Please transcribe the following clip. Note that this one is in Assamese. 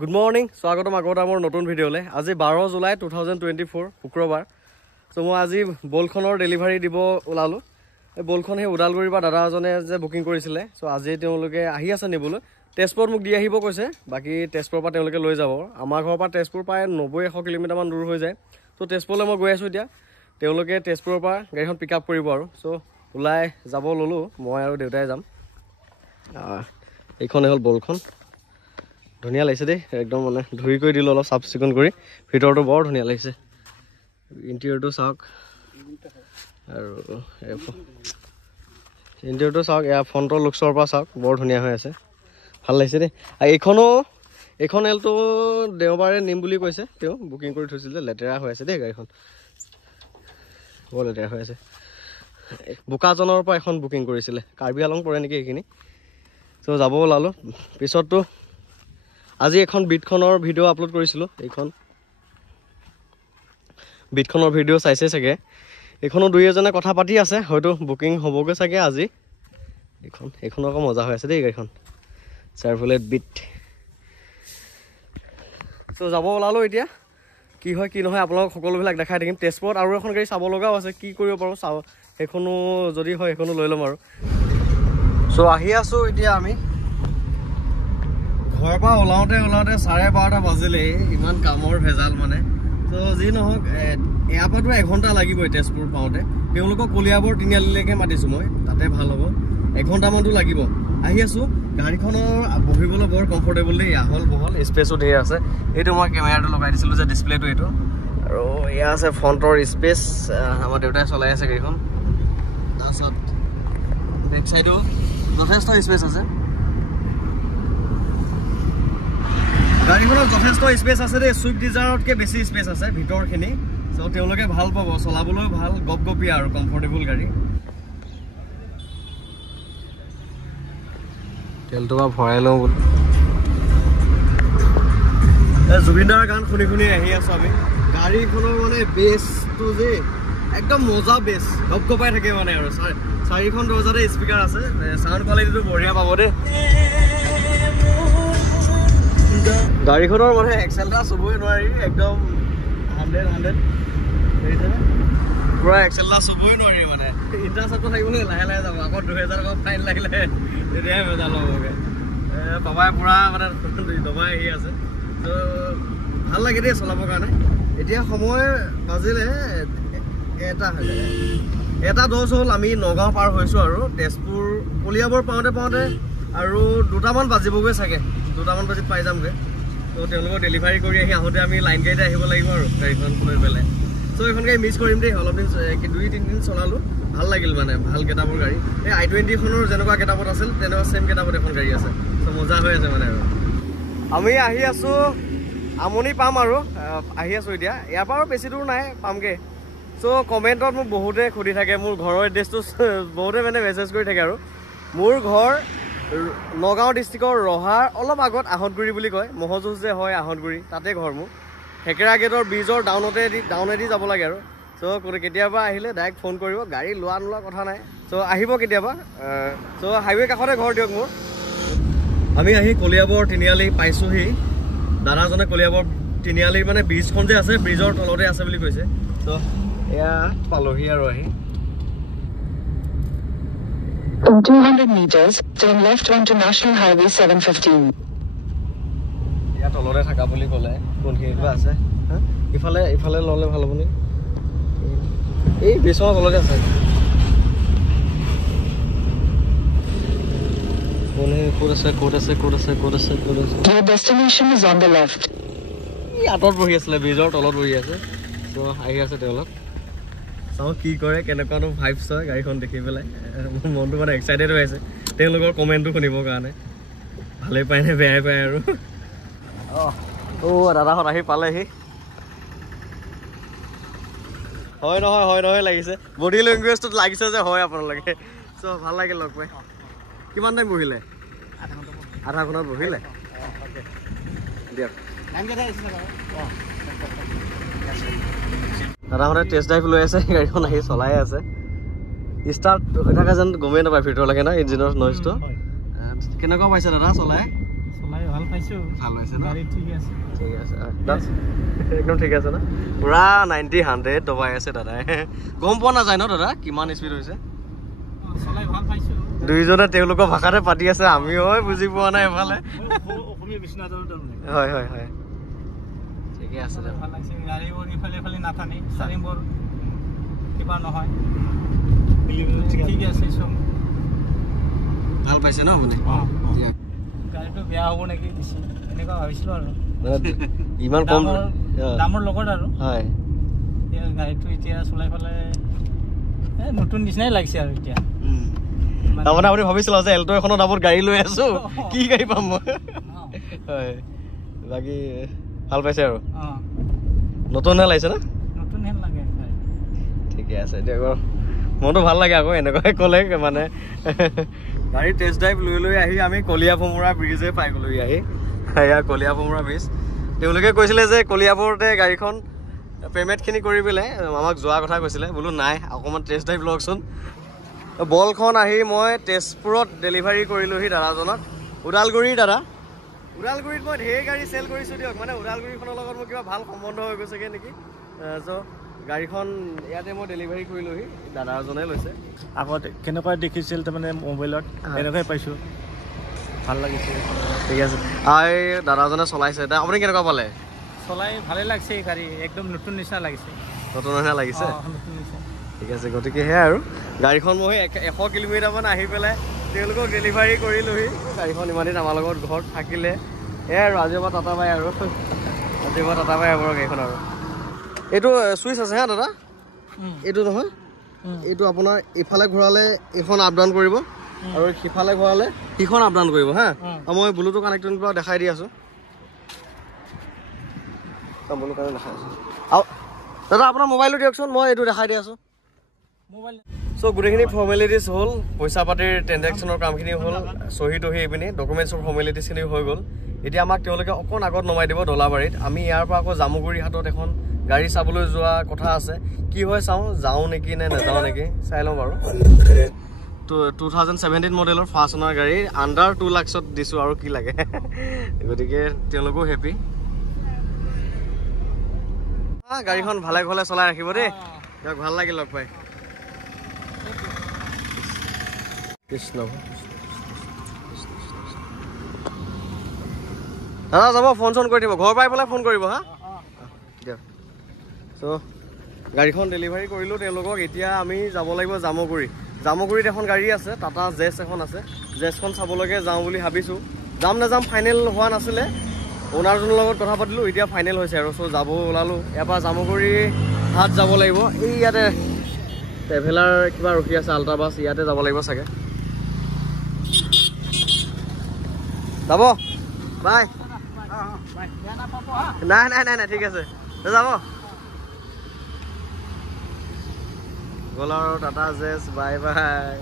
Good morning. স্বাগতম আগত আমাৰ নতুন ভিডিঅ'লে। আজি 12 জুলাই 2024 শুক্ৰবাৰ। সো মই আজি বলখনৰ ডেলিভাৰী দিব ওলালো। এই বলখন হে উদালগুৰিৰ পৰা দাদা এজনে যে বুকিং কৰিছিলে। সো আজি তেওঁলোকে আহি আছে নিবলৈ। তেজপুৰ মোক দি আহিব কৈছে। বাকি তেজপুৰৰ পৰা তেওঁলোকে লৈ যাব। আমাৰ ঘৰৰ পৰা তেজপুৰ প্ৰায় 90-100 কিলোমিটাৰ মান দূৰ হৈ যায়। সো তেজপুৰলৈ মই গৈ আছো এতিয়া। তেওঁলোকে তেজপুৰৰ পৰা গাড়ীখন পিক আপ কৰিব আৰু। সো ওলাই যাব ললো। মই আৰু দেউতাই যাম। এইখনে হ'ল বলখন। ধুনীয়া লাগিছে দেই একদম মানে ধুই কৰি দিলো অলপ চাফ চিকুণ কৰি ভিতৰটো বৰ ধুনীয়া লাগিছে ইণ্টেৰিয়ৰটো চাওক আৰু ইণ্টেৰিয়ৰটো চাওক এয়া ফ্ৰণ্টৰ লুকছৰ পৰা চাওক বৰ ধুনীয়া হৈ আছে ভাল লাগিছে দেই আৰু এইখন এলটো দেওবাৰে নিম বুলি কৈছে তেওঁ বুকিং কৰি থৈছিল যে লেতেৰা হৈ আছে দেই গাড়ীখন বৰ লেতেৰা হৈ আছে বোকাজনৰ পৰা এখন বুকিং কৰিছিলে কাৰ্বি আলং পৰে নেকি এইখিনি তো যাব ওলালো পিছততো আজি এখন বিটখনৰ ভিডিঅ' আপলোড কৰিছিলোঁ এইখন বিটখনৰ ভিডিঅ' চাইছে চাগে এইখনো দুই এজনে কথা পাতি আছে হয়তো বুকিং হ'বগৈ চাগে আজি এইখন আকৌ মজা হৈ আছে দেই গাড়ীখন চাৰ্ভলেট বিট তো যাব ওলালো এতিয়া কি হয় কি নহয় আপোনালোক সকলোবিলাক দেখাই থাকিম তেজপুৰত আৰু এখন গাড়ী চাব লগাও আছে কি কৰিব পাৰোঁ চাওঁ সেইখনো যদি হয় সেইখনো লৈ ল'ম আৰু চ' আহি আছোঁ এতিয়া আমি ঘৰৰ পৰা ওলাওঁতে 12:30 বাজিলে ইমান কামৰ ভেজাল মানে তো যি নহওক ইয়াৰ পৰাতো এঘণ্টা লাগিবই তেজপুৰ পাওঁতে তেওঁলোকক কলিয়াবৰ তিনিআলিলৈকে মাতিছোঁ মই তাতে ভাল হ'ব এঘণ্টামানতো লাগিব আহি আছোঁ গাড়ীখনৰ বহিবলৈ বৰ কমফৰ্টেবল দেই আহল বহল স্পেচো ধেৰ আছে এইটো মই কেমেৰাটো লগাই দিছিলোঁ যে ডিছপ্লেটো এইটো আৰু এয়া আছে ফ্ৰণ্টৰ স্পেচ আমাৰ দেউতাই চলাই আছে গাড়ীখন তাৰপিছত বেক চাইডো যথেষ্ট স্পেচ আছে গাড়ীখনত যথেষ্ট স্পেচ আছে দেই চুইফ্ট ডিজায়াৰতকৈ বেছি স্পেচ আছে ভিতৰখিনি চ' তেওঁলোকে ভাল পাব চলাবলৈও ভাল গপগপীয়া আৰু কমফৰ্টেবল গাড়ী তেলটো বা ভৰাই লওঁ বোলো জুবিনদাৰ গান শুনি শুনি আহি আছোঁ আমি গাড়ীখনৰ মানে বেছটো যে একদম মজা বেছ গপগপাই থাকে মানে আৰু চাৰিখন দৰ্জাতে স্পীকাৰ আছে চাউণ্ড কোৱালিটিটো বঢ়িয়া পাব দেই গাড়ীখনৰ মানে এক্সেলটা চুবই নোৱাৰি একদম 100 পুৰা এক্সেলটা চুবই নোৱাৰি মানে ইণ্টাৰেষ্টটো থাকিবলৈ লাহে লাহে যাব আকৌ 2000 টকা ফাইন লাগিলে তেতিয়াহে মজা ল'বগৈ পাপাই পুৰা মানে দবাই আহি আছে তো ভাল লাগে দেই চলাবৰ কাৰণে এতিয়া সময় বাজিলে 1:10 হ'ল আমি নগাঁও পাৰ হৈছোঁ আৰু তেজপুৰ কলিয়াবৰ পাওঁতে আৰু 2টামান বাজিবগৈ চাগে 2টামান বাজিত পাই যামগৈ তো তেওঁলোকক ডেলিভাৰী কৰি আহি আহোঁতে আমি লাইন গাড়ীতে আহিব লাগিব আৰু গাড়ীখন লৈ পেলাই চ' এইখন গাড়ী মিছ কৰিম দেই অলপ দিন 2-3 দিন চলালোঁ ভাল লাগিল মানে ভাল কেটাবৰ গাড়ী এই i20খনৰ যেনেকুৱা কেটাবত আছিল তেনেকুৱা ছেইম কেটাবত এখন গাড়ী আছে চ' মজা হৈ আছে মানে আৰু আমি আহি আছোঁ আমনি পাম আৰু আহি আছোঁ এতিয়া ইয়াৰ পৰা আৰু বেছি দূৰ নাই পামগৈ চ' কমেণ্টত মোক বহুতে সুধি থাকে মোৰ ঘৰৰ এড্ৰেছটো বহুতে মানে মেছেজ কৰি থাকে আৰু মোৰ ঘৰ নগাঁও ডিষ্ট্ৰিক্টৰ ৰহাৰ অলপ আগত আহতগুৰি বুলি কয় মহজুজ যে হয় আহতগুৰি তাতে ঘৰ মোৰ হেকেৰা গেটৰ ব্ৰিজৰ ডাউনেদি যাব লাগে আৰু চ' কেতিয়াবা আহিলে ডাইৰেক্ট ফোন কৰিব গাড়ী লোৱা নোলোৱা কথা নাই চ' আহিব কেতিয়াবা চ' হাইৱে কাষতে ঘৰ দিয়ক মোৰ আমি আহি কলিয়াবৰ তিনিআলি পাইছোঁহি দাদাজনে কলিয়াবৰ তিনিআলি মানে ব্ৰিজখন যে আছে ব্ৰিজৰ তলতে আছে বুলি কৈছে চ' এয়া পালোহি আৰু আহি In 200 meters, turn left onto National Highway 715. ইয়াত তলতে থাকা বুলি ক'লে কোনখিনিত বা আছে ইফালে ল'লে ভাল হ'ব নি এই ব্ৰিজৰ তলতে আছে ক'ত আছে Your destination is on the left. আঁতৰত বহি আছিলে ব্ৰিজৰ তলত বহি আছে চ' আহি আছে তেওঁলোক চাওঁ কি কৰে কেনেকুৱানো ভাইবছ হয় গাড়ীখন দেখি পেলাই মোৰ মনটো মানে এক্সাইটেড হৈ আছে তেওঁলোকৰ কমেণ্টটো শুনিবৰ কাৰণে ভালেই পায় নে বেয়াই পায় আৰু দাদাহঁত আহি পালেহি হয় নহয় লাগিছে বডি লেংগুৱেজটোত লাগিছে যে হয় আপোনালোকে চ' ভাল লাগিল লগ পাই কিমান টাইম বহিলে আধা ঘণ্টাত বহিলে দিয়ক দাদাহঁতে টেষ্ট ড্ৰাইভ লৈ আছে গাড়ীখন আহি চলাই আছে ষ্টাৰ্ট হৈ থাকে যেন গমেই নাপায় ভিতৰলৈকে না ইঞ্জিনৰ নইজটো কেনেকুৱা পাইছে দাদা চলাই ভাল পাইছো ভাল হৈছে ন গাড়ী ঠিক আছে একদম ঠিক আছে না পুৰা 90-100 দবাই আছে দাদাই গম পোৱা নাযায় ন দাদা কিমান স্পীড হৈছে চলাই ভাল পাইছো দুইজনে তেওঁলোকৰ ভাষাতে পাতি আছে আমিও বুজি পোৱা নাই এফালে অসমীয়া বিশ্বনাথৰ হয় হয় হয় ঠিকে আছে ভাল লাগিছে গাড়ীবোৰ ইফালে ইফালে নাথানে চাৰিমবোৰ কিবা নহয় ঠিক আছে চব ভাল পাইছে ন আপুনি গাড়ীটো বেয়া হ'ব নেকি বেছি এনেকুৱা ভাবিছিলো আৰু ইমান কম দামৰ লগত আৰু হয় গাড়ীটো এতিয়া চলাই পেলাই নতুন নিচিনাই লাগিছে আৰু এতিয়া তাৰমানে আপুনি ভাবিছিল যে এল্টো এখনৰ দামত গাড়ী লৈ আছো কি গাড়ী পাম মই হয় বাকী ভাল পাইছে আৰু নতুন হেন লাগিছে না নতুন হেন লাগে ঠিকে আছে দিয়ক মনটো ভাল লাগে আকৌ এনেকুৱাই ক'লে মানে গাড়ী টেষ্ট ড্ৰাইভ লৈ আহি আমি কলিয়াভোমোৰা ব্ৰিজে পাই গ'লোহি আহি এয়া কলিয়াভোমোৰা ব্ৰিজ তেওঁলোকে কৈছিলে যে কলিয়াবৰতে গাড়ীখন পে'মেণ্টখিনি কৰি পেলাই আমাক যোৱাৰ কথা কৈছিলে বোলো নাই অকণমান টেষ্ট ড্ৰাইভ লওকচোন বলখন আহি মই তেজপুৰত ডেলিভাৰী কৰিলোহি দাদাজনক ওদালগুৰিৰ দাদা ওদালগুৰিত মই ঢেৰ গাড়ী চেল কৰিছোঁ দিয়ক মানে ওদালগুৰিখনৰ লগত মোৰ কিবা ভাল সম্বন্ধ হৈ গৈছেগৈ নেকি চ' গাড়ীখন ইয়াতে মই ডেলিভাৰী কৰিলোহি দাদাজনে লৈছে আগতে কেনেকুৱা দেখিছিল তাৰমানে মোবাইলত এনেকুৱাই পাইছোঁ ভাল লাগিছে ঠিক আছে এই দাদাজনে চলাইছে আপুনি কেনেকুৱা পালে চলাই ভালে লাগিছে এই গাড়ী একদম নতুন নিচিনা লাগিছে নতুন নিচিনা লাগিছে নতুন নিচিনা ঠিক আছে গতিকে সেয়াই আৰু গাড়ীখন মই 100 কিলোমিটাৰমান আহি পেলাই তেওঁলোকক ডেলিভাৰী কৰিলোহি গাড়ীখন ইমান দিন আমাৰ লগত ঘৰত থাকিলে সেয়াই আৰু আজিৰ পৰা টাটা বাই আৰু আজিৰ পৰা টাটা বাই আমাৰ গাড়ীখন আৰু এইটো চুইচ আছে হা দাদা এইটো নহয় এইটো আপোনাৰ ইফালে ঘূৰালে এইখন আপ ডাউন কৰিব আৰু সিফালে ঘূৰালে সিখন আপ ডাউন কৰিব হা মই ব্লুটুথ কানেক্টৰ পৰা দেখাই দি আছোঁ দাদা আপোনাৰ মোবাইলটো দিয়কচোন মই এইটো দেখাই দি আছোঁ চ' গোটেইখিনি ফৰ্মেলিটিজ হ'ল পইচা পাতিৰ ট্ৰেনজেকশ্যনৰ কামখিনি হ'ল চহী তহি এইপিনি ডকুমেণ্টছৰ ফৰ্মেলিটিজখিনি হৈ গ'ল এতিয়া আমাক তেওঁলোকে অকণ আগত নমাই দিব দলাবাৰীত আমি ইয়াৰ পৰা আকৌ জামুগুৰি হাতত এখন গাড়ী চাবলৈ যোৱা কথা আছে কি হয় চাওঁ যাওঁ নেকি নে নাযাওঁ নেকি চাই লওঁ বাৰু 2017 মডেলৰ ফাৰ্ষ্ট অনাৰ গাড়ী আণ্ডাৰ 2 লাখত দিছোঁ আৰু কি লাগে গতিকে তেওঁলোকেও হেপী গাড়ীখন ভালে ঘলে চলাই ৰাখিব দেই দিয়ক ভাল লাগিল লগ পাই কৃষ্ণ দাদা যাব ফোন চোন কৰি দিব ঘৰ পাই পেলাই ফোন কৰিব হা দিয়ক চ' গাড়ীখন ডেলিভাৰী কৰিলোঁ তেওঁলোকক এতিয়া আমি যাব লাগিব জামুগুৰিত এখন গাড়ী আছে টাটা জেছ এখন আছে জেছখন চাবলৈকে যাওঁ বুলি ভাবিছোঁ যাম নাযাম ফাইনেল হোৱা নাছিলে অ'নাৰজনৰ লগত কথা পাতিলোঁ এতিয়া ফাইনেল হৈছে আৰু চ' যাব ওলালোঁ ইয়াৰ পৰা জামুগুৰি হাট যাব লাগিব এই ইয়াতে ট্ৰেভেলাৰ কিবা ৰখি আছে আল্ট্ৰা বাছ ইয়াতে যাব লাগিব চাগে যাব বাই নাই ঠিক আছে যাব গ'ল আৰু টাটা জেছ বাই বাই